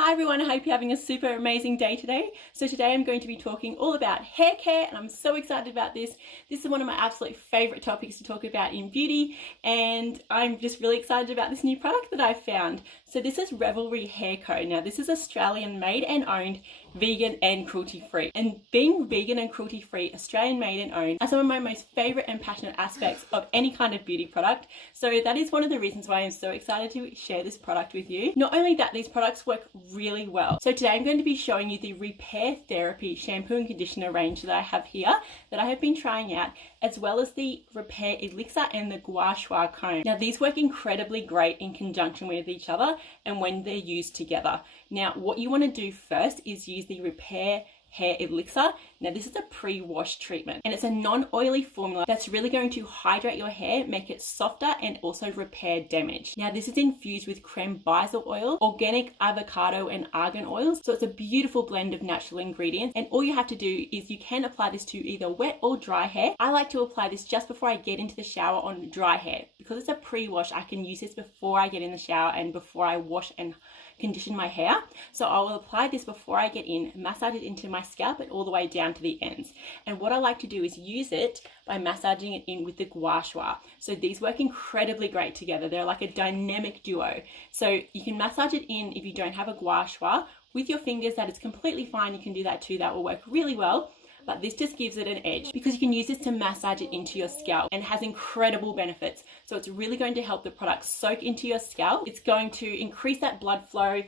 Hi everyone, I hope you're having a super amazing day today. So today I'm going to be talking all about hair care and I'm so excited about this. This is one of my absolute favorite topics to talk about in beauty and I'm just really excited about this new product that I've found. So this is Revelry Hair Co. Now this is Australian made and owned, vegan and cruelty free. And being vegan and cruelty free, Australian made and owned are some of my most favorite and passionate aspects of any kind of beauty product. So that is one of the reasons why I'm so excited to share this product with you. Not only that, these products work really well. So today I'm going to be showing you the Repair Therapy shampoo and conditioner range that I have here that I have been trying out, as well as the Repair Elixir and the Gua Sha comb. Now these work incredibly great in conjunction with each other and when they're used together. Now what you want to do first is use the Repair Hair Elixir. Now this is a pre-wash treatment and it's a non-oily formula that's really going to hydrate your hair, make it softer and also repair damage. Now this is infused with creme basil oil, organic avocado and argan oils. So it's a beautiful blend of natural ingredients and all you have to do is you can apply this to either wet or dry hair. I like to apply this just before I get into the shower on dry hair. Because it's a pre-wash, I can use this before I get in the shower and before I wash and condition my hair. So I will apply this before I get in, massage it into my scalp and all the way down to the ends. And what I like to do is use it by massaging it in with the Gua Sha. So these work incredibly great together. They're like a dynamic duo. So you can massage it in if you don't have a Gua Sha with your fingers. That is completely fine. You can do that too. That will work really well. But this just gives it an edge because you can use this to massage it into your scalp and it has incredible benefits. So it's really going to help the product soak into your scalp. It's going to increase that blood flow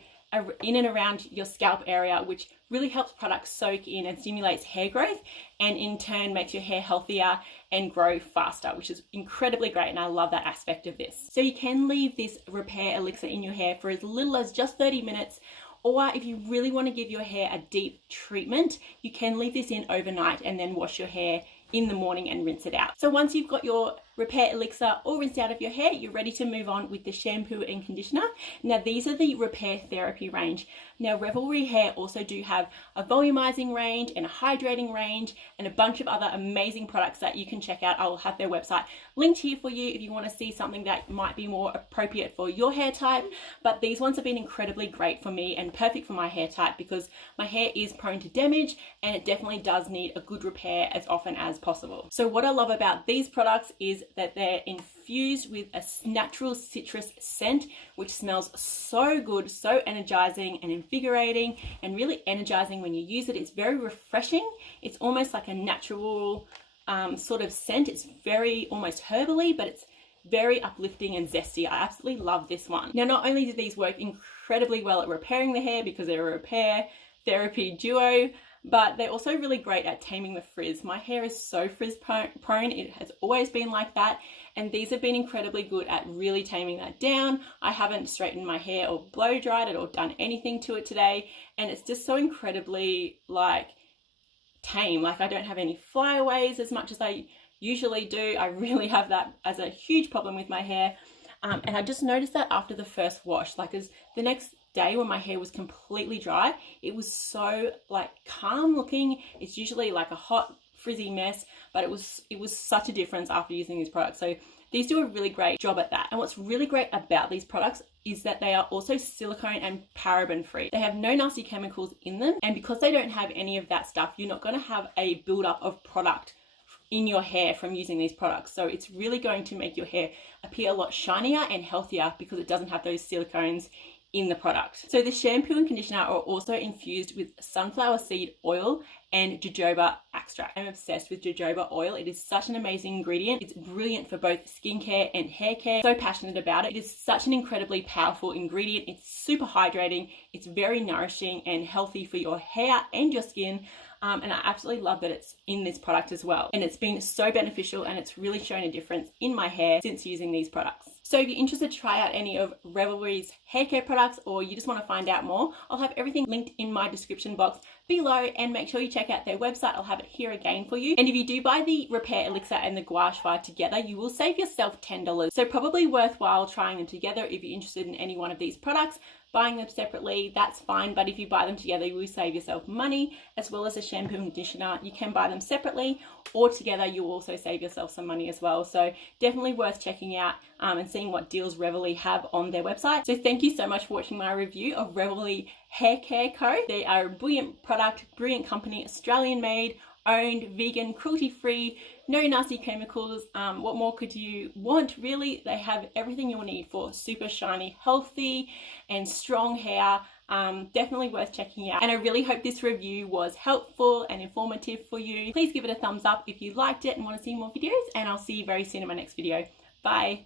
in and around your scalp area, which really helps products soak in and stimulates hair growth and in turn makes your hair healthier and grow faster, which is incredibly great and I love that aspect of this. So you can leave this Repair Elixir in your hair for as little as just 30 minutes. Or if you really want to give your hair a deep treatment, you can leave this in overnight and then wash your hair in the morning and rinse it out. So once you've got your Repair Elixir all rinsed out of your hair, you're ready to move on with the shampoo and conditioner. Now these are the Repair Therapy range. Now Revelry Hair also do have a volumizing range and a hydrating range and a bunch of other amazing products that you can check out. I will have their website linked here for you if you want to see something that might be more appropriate for your hair type. But these ones have been incredibly great for me and perfect for my hair type because my hair is prone to damage and it definitely does need a good repair as often as possible. So what I love about these products is that they're infused with a natural citrus scent, which smells so good, so energizing and invigorating and really energizing when you use it. It's very refreshing. It's almost like a natural sort of scent. It's very almost herbally, but it's very uplifting and zesty. I absolutely love this one. Now, not only do these work incredibly well at repairing the hair because they're a repair therapy duo, but they're also really great at taming the frizz. My hair is so frizz prone. It has always been like that. And these have been incredibly good at really taming that down. I haven't straightened my hair or blow dried it or done anything to it today. And it's just so incredibly like tame. Like I don't have any flyaways as much as I usually do. I really have that as a huge problem with my hair. And I just noticed that after the first wash, like as the next day when my hair was completely dry, it was so like calm looking. It's usually like a hot frizzy mess, but it was such a difference after using these products. So these do a really great job at that. And what's really great about these products is that they are also silicone and paraben free. They have no nasty chemicals in them, and because they don't have any of that stuff, you're not going to have a buildup of product in your hair from using these products. So it's really going to make your hair appear a lot shinier and healthier because it doesn't have those silicones in the product. So the shampoo and conditioner are also infused with sunflower seed oil and jojoba extract. I'm obsessed with jojoba oil. It is such an amazing ingredient. It's brilliant for both skincare and hair care. So passionate about it. It is such an incredibly powerful ingredient. It's super hydrating. It's very nourishing and healthy for your hair and your skin. And I absolutely love that it's in this product as well. And it's been so beneficial and it's really shown a difference in my hair since using these products. So if you're interested to try out any of Revelry's hair care products or you just want to find out more, I'll have everything linked in my description box below and make sure you check out their website. I'll have it here again for you. And if you do buy the Repair Elixir and the Gua Sha together, you will save yourself $10. So probably worthwhile trying them together if you're interested in any one of these products. buying them separately, that's fine, but if you buy them together, you will save yourself money, as well as a shampoo and conditioner. You can buy them separately or together, you'll also save yourself some money as well. So definitely worth checking out and seeing what deals Reveille have on their website. So thank you so much for watching my review of Reveille Hair Care Co. They are a brilliant product, brilliant company, Australian made, owned, vegan, cruelty-free, no nasty chemicals. What more could you want, really? They have everything you'll need for super shiny, healthy and strong hair. Definitely worth checking out, and I really hope this review was helpful and informative for you. Please give it a thumbs up if you liked it and want to see more videos, and I'll see you very soon in my next video. Bye.